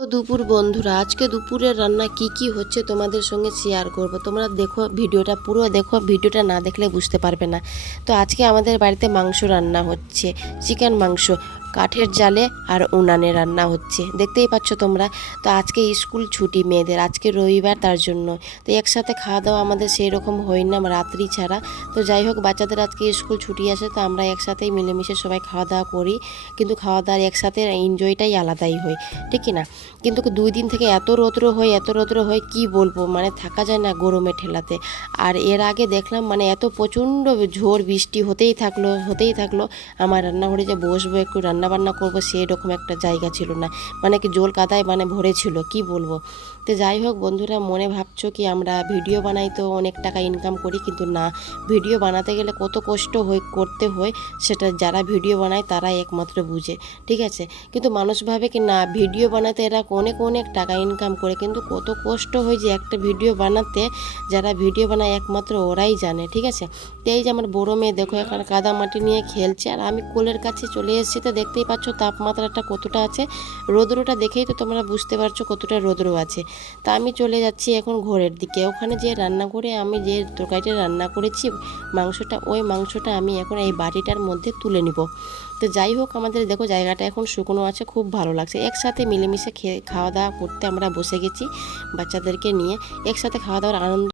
তো দুপুর বন্ধুরা, আজকে দুপুরের রান্না কি কি হচ্ছে তোমাদের সঙ্গে শেয়ার করব। তোমরা দেখো ভিডিওটা, পুরো দেখো, ভিডিওটা না দেখলে বুঝতে পারবে না। তো আজকে আমাদের বাড়িতে মাংস রান্না হচ্ছে, চিকেন মাংস, কাঠের জালে আর উনানে রান্না হচ্ছে, দেখতেই পাচ্ছ তোমরা। তো আজকে স্কুল ছুটি মেয়েদের, আজকে রবিবার, তার জন্য তো একসাথে খাওয়া দাওয়া আমাদের সেই রকম হয় না রাত্রি ছাড়া। তো যাই হোক, বাচ্চাদের আজকে স্কুল ছুটি আছে, তো আমরা একসাথেই মিলেমিশে সবাই খাওয়া দাওয়া করি। কিন্তু খাওয়া দাওয়ার একসাথে এনজয়টাই আলাদাই হয়, ঠিক কি না? কিন্তু 2 দিন থেকে এত রৌদ্র হয়, এত রৌদ্র হয়, কি বলবো, মানে থাকা যায় না গরমে ঠেলাতে। আর এর আগে দেখলাম মানে এত প্রচণ্ড ঝড় বৃষ্টি হতেই থাকলো। আমার রান্নাঘরে যে বসবো একটু রান্না বান্না করবো, সেই রকম একটা জায়গা ছিল না। মানে কি জল কাদায় মানে ভরে ছিল, কি বলবো। তো যাই হোক বন্ধুরা, মনে ভাবছো কি আমরা ভিডিও বানাই তো অনেক টাকা ইনকাম করি, কিন্তু না। ভিডিও বানাতে গেলে কত কষ্ট করতে হয়, সেটা যারা ভিডিও বানায় তারাই একমাত্র বুঝে, ঠিক আছে। কিন্তু মানুষ ভাবে কি না, ভিডিও বানাতে এরা অনেক অনেক টাকা ইনকাম করে, কিন্তু কত কষ্ট হয় যে একটা ভিডিও বানাতে। যারা ভিডিও বানায় একমাত্র ওরাই জানে, ঠিক আছে। তো এই যে আমার বড় মেয়ে দেখো এখানে কাদা মাটি নিয়ে খেলছে, আর আমি কোলের কাছে চলে এসেছি। তো দেখতেই পাচ্ছ তাপমাত্রাটা কতটা আছে, রৌদ্রটা দেখেই তো তোমরা বুঝতে পারছো কতটা রৌদ্র আছে। তা আমি চলে যাচ্ছি এখন ঘরের দিকে, ওখানে যে রান্না করে আমি যে তরকারিটা রান্না করেছি মাংসটা, ওই মাংসটা আমি এখন এই বাটিটার মধ্যে তুলে নিব। তো যাই হোক, আমাদের দেখো জায়গাটা এখন শুকনো আছে, খুব ভালো লাগছে। একসাথে মিলেমিশে খাওয়া দাওয়া করতে আমরা বসে গেছি বাচ্চাদেরকে নিয়ে, একসাথে খাওয়া দাওয়ার আনন্দ